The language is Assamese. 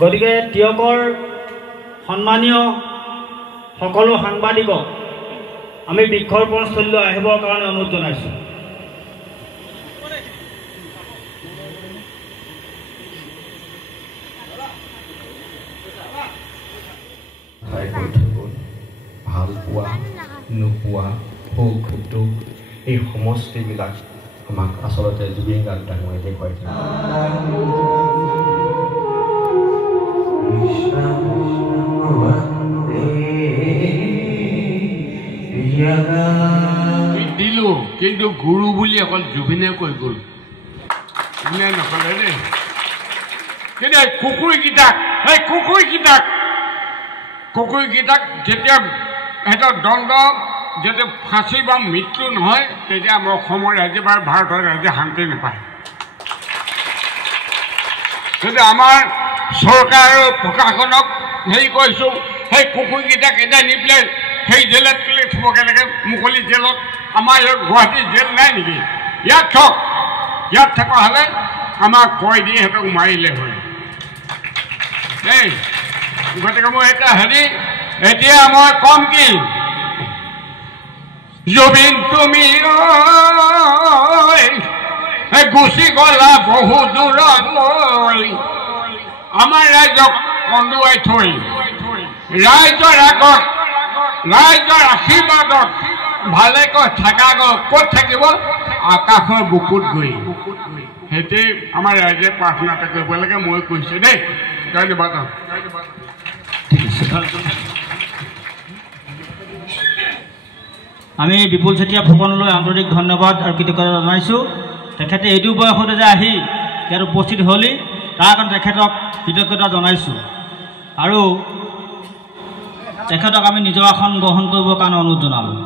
গতিকে টিয়কৰ সন্মানীয় সকলো সাংবাদিকক আমি বৃক্ষৰোপণস্থলীলৈ আহিবৰ কাৰণে অনুৰোধ জনাইছোঁ। ভাল পোৱা নোপোৱা সুখ দুখ এই সমষ্টিবিলাক আমাক আচলতে জুবিন গাৰ্গ ডাঙৰীয়াই দেখুৱাইছে। দিলোঁ কিন্তু গুৰু বুলি অকল জুবিনে কৈ গ'ল নকলে দেই। কিন্তু এই কুকুৰকেইটাক যেতিয়া সিহঁতৰ দণ্ড যাতে ফাঁচি বা মৃত্যু নহয় তেতিয়া আমাৰ অসমৰ ৰাইজে বা ভাৰতৰ ৰাইজে শান্তি নাপায়। যদি আমাৰ চৰকাৰ আৰু প্ৰশাসনক হেৰি কৈছোঁ সেই কুকুৰকেইটাক এতিয়া নি পেলাই সেই জেলত পেলাই থ'বগৈ লাগে, মুকলি জেলত। আমাৰ গুৱাহাটী জেল নাই নেকি? ইয়াত থওক, ইয়াত থকা হ'লে আমাক কৈ দি সিহঁতক মাৰিলে হয় দেই। গতিকে মই এতিয়া মই কম কি, জুবিন তুমি গুচি গলা বহু দূৰলৈ, আমাৰ ৰাইজক কন্দুৱাই থৈ ৰাইজৰ আগত ৰাইজৰ আশীৰ্বাদত ভালেকৈ থাকা ক'ত থাকিব? আকাশৰ বুকুত গৈ। সেইটোৱে আমাৰ ৰাইজে প্ৰাৰ্থনা এটা কৰিব লাগে। মই কৈছোঁ দেই। ধন্যবাদ। আমি বিপুল চেতিয়া ফুকনলৈ আন্তৰিক ধন্যবাদ আৰু কৃতজ্ঞতা জনাইছোঁ। তেখেতে এইটো বয়সতে যে আহি ইয়াত উপস্থিত হ'লি তাৰ কাৰণে তেখেতক কৃতজ্ঞতা জনাইছোঁ আৰু তেখেতক আমি নিজৰ আসন গ্ৰহণ কৰিবৰ কাৰণে অনুৰোধ জনালোঁ।